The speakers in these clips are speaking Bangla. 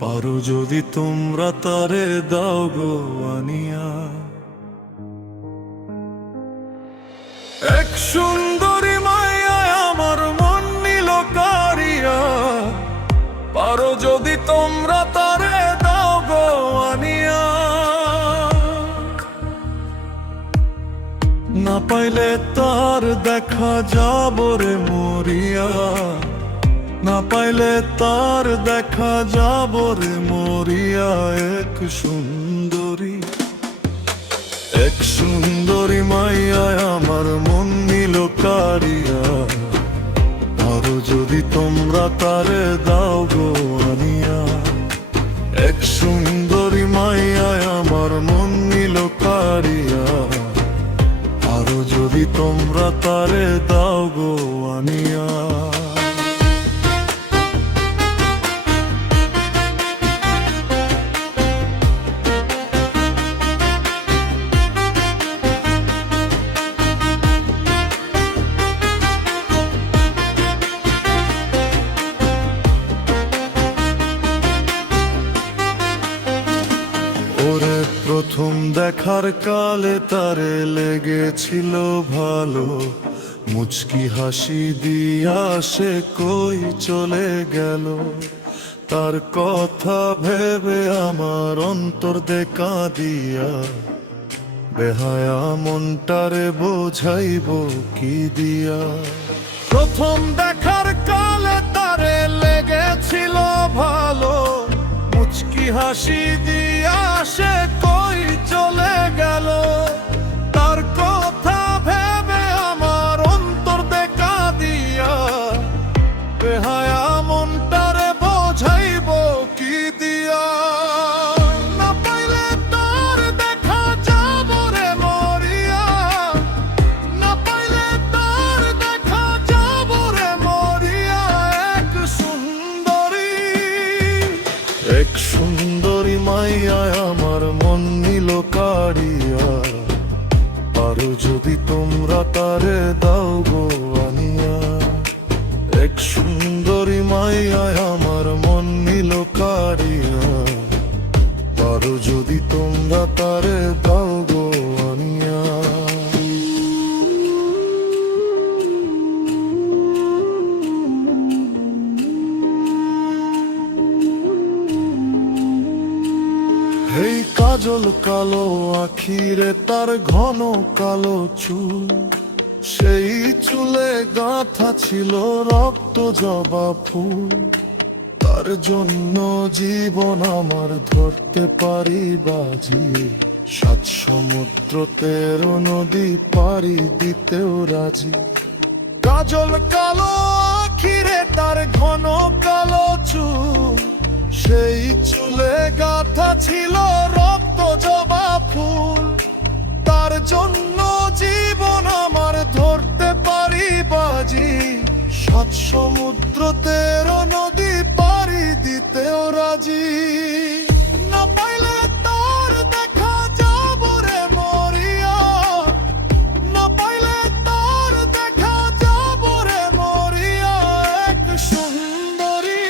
পারো যদি তোমরা তারে দাও গো আনিয়া। এক সুন্দরী মাইয়া আমার মন নিল কারিয়া, পারো যদি তোমরা তারে দাও গো আনিয়া। না পাইলে তার দেখা যাব রে মরিয়া, না পাইলে তার দেখা যাব রে মরিয়া। এক সুন্দরী, এক সুন্দরী মাইয়া আমার মন নিল কারিয়া, পারো যদি তোমরা তারে দাও গো আনিয়া। এক সুন্দরী মাইয়া আমার মন নিল কারিয়া, পারো যদি তোমরা তারে দাও গো আনিয়া। ওরে প্রথম দেখার কালে তারে লেগেছিল ভালো, মুচকি হাসি দিয়া সে কই চলে গেল। তার কথা ভেবে আমার অন্তর দেখা দিয়া, বেহায়া মনটারে বোঝাইব কি দিয়া। প্রথম দেখার কালে তারে লেগেছিল ভালো, মুচকি হাসি দিয়া সে কই চলে গেল। তার কথা ভেবে আমার অন্তর দেখা দিয়া, বেহায়া মনটারে বোঝাইব কি দিয়া। না পাইলে তার দেখা যাব রে মরিয়া, না পাইলে তার দেখা যাব রে মরিয়া। এক সুন্দরী, এক সুন্দরী মাইয়া আমার মন নিল কারিয়া, পারো যদি তোমরা তারে দাও গো আনিয়া। এক সুন্দরী মাইয়া আমার মন নিল কারিয়া, পারো যদি তোমরা তারে দাও গো আনিয়া। এই কাজল কালো আখিরে তার ঘন কালো চুল, সেই চুলে গাঁথা ছিল রক্ত জবা ফুল। তার জন্য জীবন আমার ধরতে পারি বাজি, সাত সমুদ্র 13 নদী পাড়ি দিতেও রাজি। কাজল কালো আখিরে তার ঘন কালো চুল, সেই চুলে গাঁথা ছিল রক্ত জবা ফুল। তার জন্য জীবন আমার ধরতে পারি বাজি, সাত সমুদ্র 13 নদী পাড়ি দিতেও রাজি। না পাইলে তার দেখা যাব রে মরিয়া, না পাইলে তার দেখা যাব রে মরিয়া। এক সুন্দরী,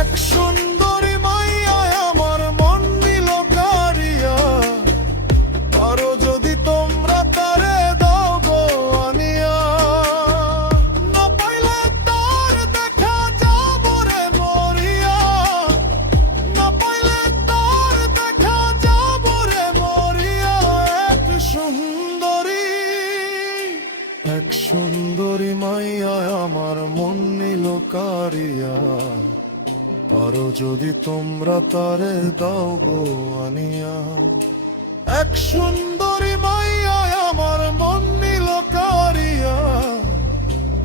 এক সুন্দরী মাইয়া আমার মন নিল কারিয়া, পারো যদি তোমরা তারে দাও গো আনিয়া। না পাইলে তার দেখা যাব রে মরিয়া, না পাইলে তার দেখা যাব রে মরিয়া। এক সুন্দরী, এক সুন্দরী মাইয়া আমার মন নিল কারিয়া, পারো যদি তোমরা তারে দাও গো আনিয়া। এক সুন্দরী মাইয়া আমার মন নিল কারিয়া,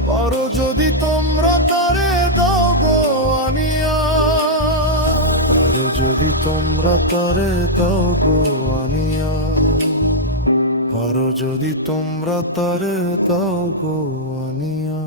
পারো যদি তোমরা তারে দাও গো আনিয়া। পারো যদি তোমরা তারে দাও গো আনিয়া, পারো যদি তোমরা তারে দাও গো আনিয়া।